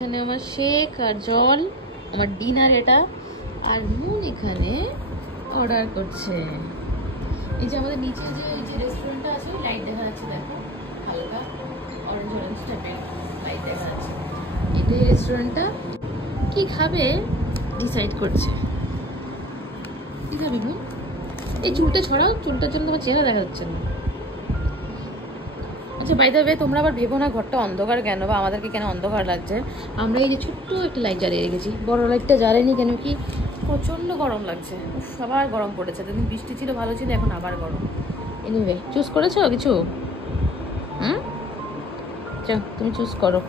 এখানে আমার শেক আর জল, আমার ডিনার এটা। আর মুন এখানে অর্ডার করছে। এই যে আমাদের নিচে যে এই যে রেস্টুরেন্টটা আছে, লাইট দেখা যাচ্ছে, দেখো হালকা অরেঞ্জ অরেঞ্জ টাইপের লাইট দেখা যাচ্ছে। এটাই রেস্টুরেন্টটা। কি খাবে ডিসাইড করছে। কি খাবি মুন? এই চুলটা ছড়াও, চুলটার জন্য তোমার চেহারা দেখা যাচ্ছে না। আচ্ছা, বাই দ্য ওয়ে, তোমরা আবার ভেবো না ঘরটা অন্ধকার কেন বা আমাদেরকে কেন অন্ধকার লাগছে। আমরা এই যে ছোট্ট একটা লাইট জ্বালিয়ে রেখেছি। বড় লাইটটা জ্বালাইনি কেন কি প্রচণ্ড গরম লাগছে। আবার গরম পড়েছে। দুদিন বৃষ্টি ছিল, ভালো ছিল, এখন আবার গরম। এনিওয়ে, চুজ করেছো কিছু? চল তুমি চুজ করো।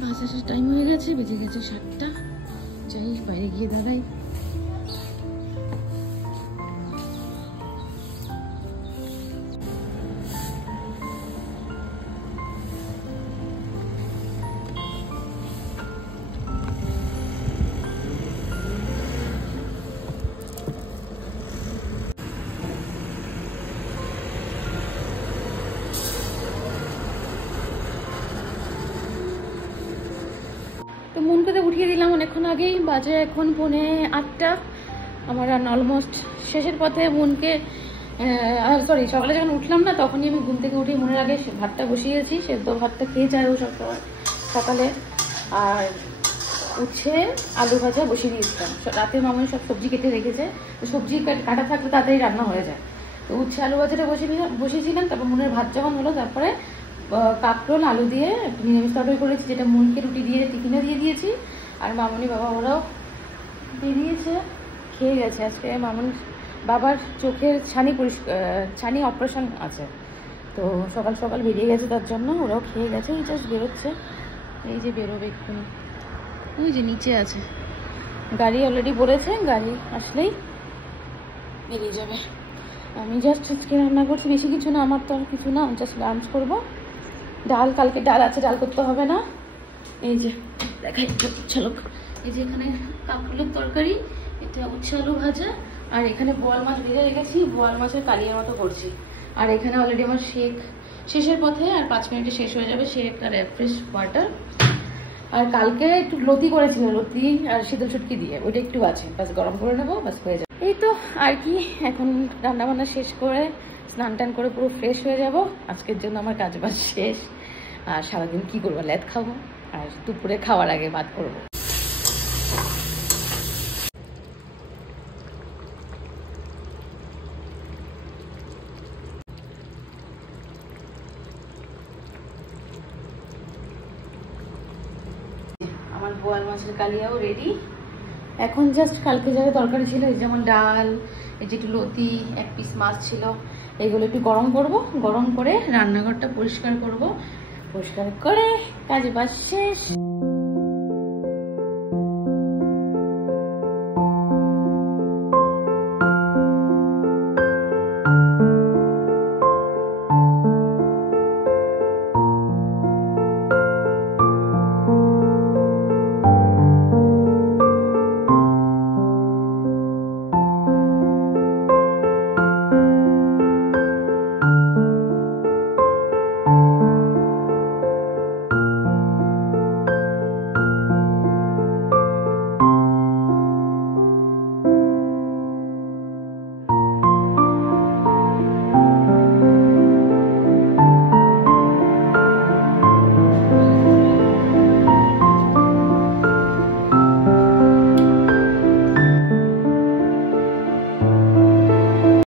বাস টাইম হয়ে গেছে, বেজে গেছে 7টা। যাই বাইরে গিয়ে দাঁড়াই। তো মনকে তো উঠিয়ে দিলাম অনেকক্ষণ আগেই, বাজে এখন 7:45। আমার রান্না অলমোস্ট শেষের পথে। মনকে সরি, সকালে যখন উঠলাম না তখনই আমি ঘুম থেকে উঠে মনের আগে ভাতটা বসিয়েছি। সেদ্ধ ভাতটা খেয়ে যায় ও সব সকালে। আর উচ্ছে আলু ভাজা বসিয়ে দিয়েছিলাম। রাতে মামনি সব সবজি কেটে রেখেছে, সবজি কাটা থাকলে তাড়াতাড়ি রান্না হয়ে যায়। তো উচ্ছে আলু ভাজাটা বসিয়েছিলাম। তারপর মনের ভাত যখন হলো, তারপরে কাঁকরোল আলু দিয়ে নিরামিষ তরকারি করেছি, যেটা মনকে রুটি দিয়ে টিফিনে দিয়ে দিয়েছি। আর মামনি বাবা ওরাও দিয়ে দিয়েছে, খেয়ে গেছে। আজকে মামনির বাবার চোখের ছানি অপারেশন আছে, তো সকাল সকাল বেরিয়ে গেছে, তার জন্য ওরাও খেয়ে গেছে। এই জাস্ট বেরোচ্ছে, এই যে বেরোবে এক্ষুনি। ওই যে নিচে আছে, গাড়ি অলরেডি পড়েছে, গাড়ি আসলেই বেরিয়ে যাবে। আমি জাস্ট আজকে রান্না করছি, বেশি কিছু না, আমার তো আর কিছু না, জাস্ট লাঞ্চ করবো। ডাল, কালকে ডাল আছে, ডাল করতে হবে না। এই যে দেখাই ঝলক, এই যে এখানে কাঁকরোলের তরকারি, এটা উচ্ছে আলু ভাজা, আর এখানে বোয়াল মাছ ভেজে রেখেছি, বোয়াল মাছের কালিয়ার মতো করছি। আর এখানে অলরেডি আমার শেক শেষের পথে, আর 5 মিনিটে শেষ হয়ে যাবে শেক আর ফ্রেশ ওয়াটার। আর কালকে একটু লতি করেছিল, লতি আর শীতল শুটকি দিয়ে, ওইটা একটু আছে, বাস গরম করে নেবো, বাস হয়ে যাবে। এই তো আর কি, এখন রান্না বান্না শেষ করে স্নান টান করে পুরো ফ্রেশ হয়ে যাব। আজকের জন্য আমার কাজ বাজ শেষ। আর সারাদিন কি করবো, ল্যাদ খাবো, আর দুপুরে খাওয়ার আগে ভাত করবো। আমার বোয়াল মাছের কালিয়াও রেডি। এখন জাস্ট কালকে যারা তরকারি ছিল, এই যেমন ডাল, এই যে একটু লতি, 1 পিস মাছ ছিল, এগুলো একটু গরম করব। গরম করে রান্নাঘরটা পরিষ্কার করব, পরিষ্কার করে কাজ বাজ শেষ।